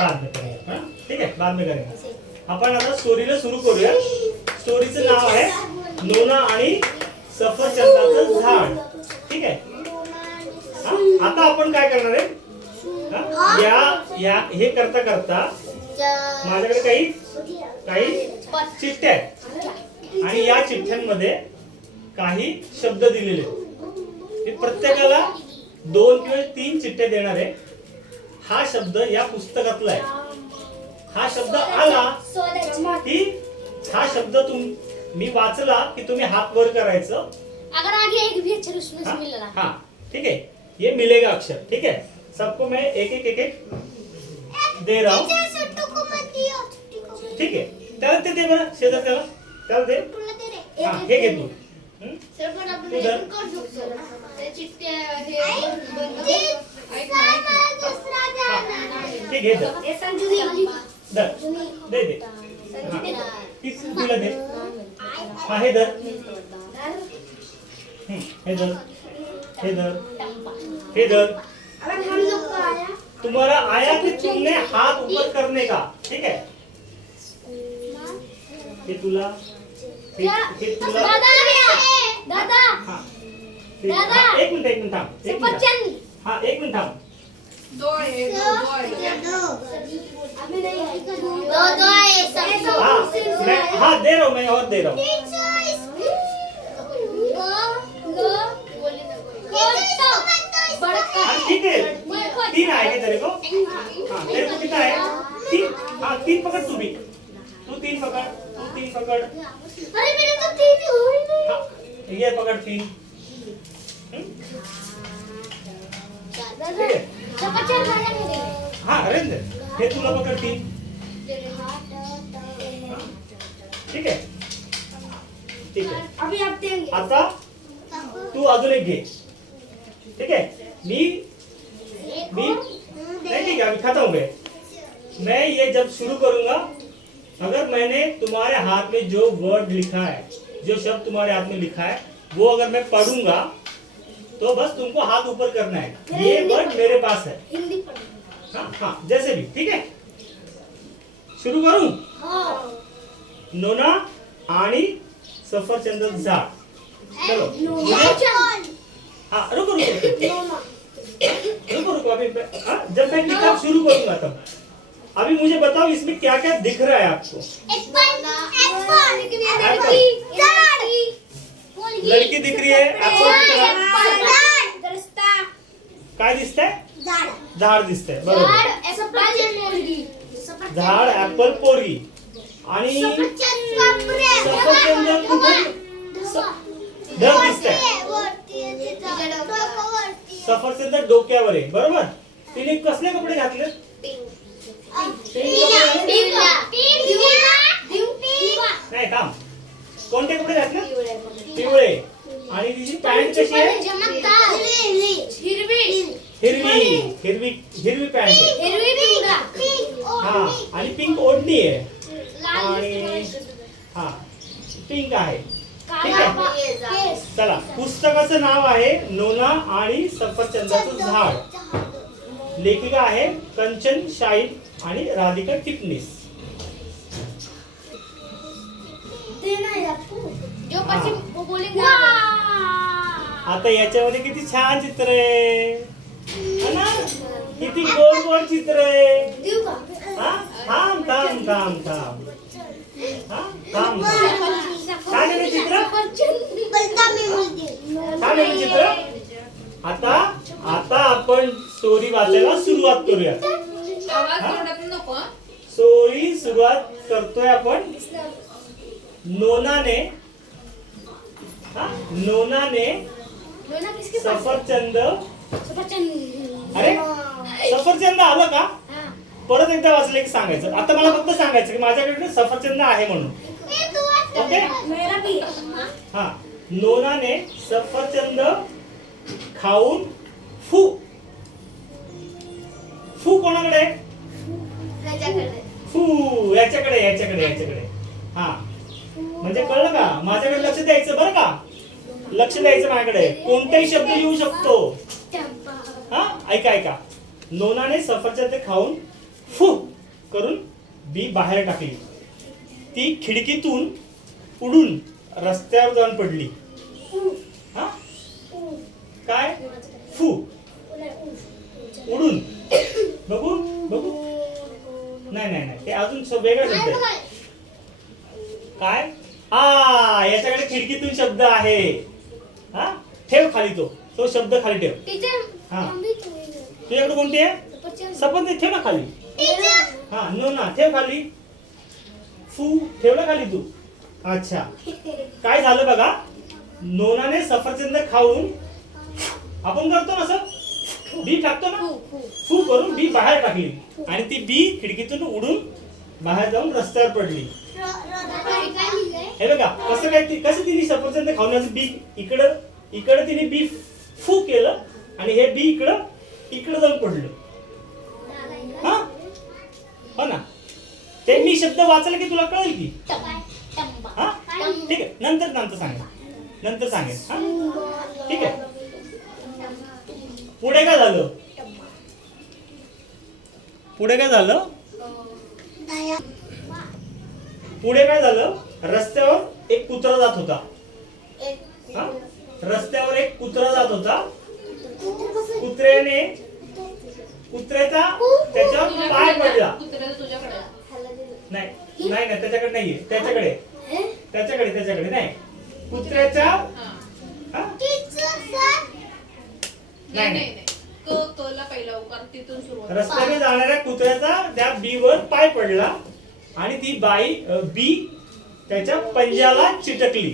बाद में करेंगे, हाँ? ठीक है, बाद में करेंगे. आपण आता स्टोरीला सुरू करूया. स्टोरीचं नाव आहे नोना आणि सफरचंदाचं झाड. ठीक आहे. आता आपण काय करणार आहे, या हे करता करता माझ्याकडे काही चिठ्ठ्या आहेत आणि या चिठ्ठ्यांमध्ये काही शब्द दिलेले आहेत. मी प्रत्येकाला 2 किंवा 3 चिठ्ठ्या देणार आहे. हा शब्द या पुस्तकातला आहे. हा शब्द आला की हा शब्द मी वाचला की तुम्ही हात वर करायचं. अगर आगे एक भी अक्षर उसमें से मिल रहा. हाँ ठीक है, ये मिलेगा अक्षर. ठीक है, सबको मैं एक एक दे रहा हूँ. ठीक है, त्याला ते दे बरं, शेजार त्याला दे. हाँ हे घे तू. ठीक है, दे दे. तुला दे. हाँ हे धर. हे धर. तुम्हारा आया कि तुमने हाथ ऊपर करने का. ठीक है, हे तुला दादा हाँ एक मिनिट थांब. हाँ एक मिनिट थांब. हाँ दे रहा हूँ, मैं और दे रहा हूँ. ठीक है, 3 आएंगे तेरे को. हाँ तेरे को कितना है? 3. हाँ 3 पकड़ तू भी. तू 3 पकड़. अरे मेरे तो 3 ही हो ही नहीं. हाँ ये पकड़ 3. ठीक है. हाँ अरेंज हे तुला पकड़ 3. ठीक है. ठीक है, अभी आप देंगे. आता तू अजून एक घे. ठीक है, मी नहीं ठीक है, अभी खत्म हो गए. मैं ये जब शुरू करूंगा, अगर मैंने तुम्हारे हाथ में जो वर्ड लिखा है, जो शब्द तुम्हारे हाथ में लिखा है, वो अगर मैं पढ़ूंगा तो बस तुमको हाथ ऊपर करना है. ये वर्ड मेरे पास है. हिंदी हाँ हाँ जैसे भी. ठीक है, शुरू करूं. नोना आणि सफरचंदाचं झाड. चलो. हाँ रुको अभी. जब मैं किताब शुरू करूंगा तब. अभी मुझे बताओ इसमें क्या क्या दिख रहा है आपको. लड़की दिख रही है. काय दिसतंय? झाड दिसतंय. बरोबर. झाड ऍपल पोरगी आणि सफरचंद कुठे ढग दिसतंय. सफरचंद डोक्यावर आहे. बरोबर. तिने कसले कपडे घातले? नाही थांब. कोणते कपडे घातले? पिवळे. आणि तिची पॅन्ट कशी आहे? हिरवी पॅन्ट आहे. हा आणि पिंक ओढणी आहे. आणि हा पिंक आहे. ठीक आहे. चला, पुस्तकाचं नाव आहे नोना आणि सफरचंदाचं झाड. लेखिका आहे कंचन शाहीद आणि राधिका टिपणीस. आता याच्यामध्ये किती छान चित्र आहे ना, किती गोड गोड चित्र आहे. थांब थांब थांब थांब. थांब. काय आहे चित्र? काय आहे चित्र? आता आपण स्टोरी वाचायला सुरुवात करूया. स्टोरी सुरुवात करतोय आपण. नोनाने सफरचंद. अरे सफरचंद आलं का? परत एकदा वाचलं की सांगायचं. आता मला फक्त सांगायचं की माझ्याकडे सफरचंद आहे म्हणून. ओके. हा नोनाने सफरचंद खाऊन फू कोणाकडे? फू याच्याकडे. हा म्हणजे कळलं का? माझ्याकडे लक्ष द्यायचं बरं का. लक्ष द्यायचं माझ्याकडे. कोणताही शब्द येऊ शकतो. हा ऐका. नोनाने सफरचंद खाऊन फू करून बी बाहेर टाकली. ती खिडकीतून उडून रस्त्यावर जाऊन पडली. हा काय फू उडून बघू बघू नाही नाही नाही ते अजून वेगळं शब्द आहे. काय याच्याकडे खिडकीतून शब्द आहे. हा ठेव खाली तो शब्द खाली ठेव. हा तुझ्याकडे कोणती आहे सफरचंद ठेव ना खाली. हा नोना ठेव खाली. फू ठेवलं खाली तू. अच्छा काय झालं बघा नोनाने सफरचंद खाऊन आपण करतो ना असं बी टाकतो ना फू करून बी बाहेर टाकली आणि ती बी खिडकीतून उडून बाहेर जाऊन रस्त्यावर पडली. हे बघा कसं काय कसं तिने सफरचंद खाऊन बी इकडं तिने बी फू केलं आणि हे बी इकडं जाऊन पडलं. हा हो ना ते मी शब्द वाचला की तुला कळेल की. हा ठीक आहे नंतर सांगेल हा ठीक आहे. पुढे काय झालं रस्त्यावर एक कुत्रा जात होता. रस्त्यावर एक कुत्रा जात होता. कुत्र्याचा त्याच्यावर पाय पडला. नाही त्याच्याकडे नाहीये त्याच्याकडे नाही कुत्र्याच्या नाही रस्त्याने जाणाऱ्या कुत्र्याचा त्या बी वर पाय पडला आणि ती बी त्याच्या पंजाला चिटकली.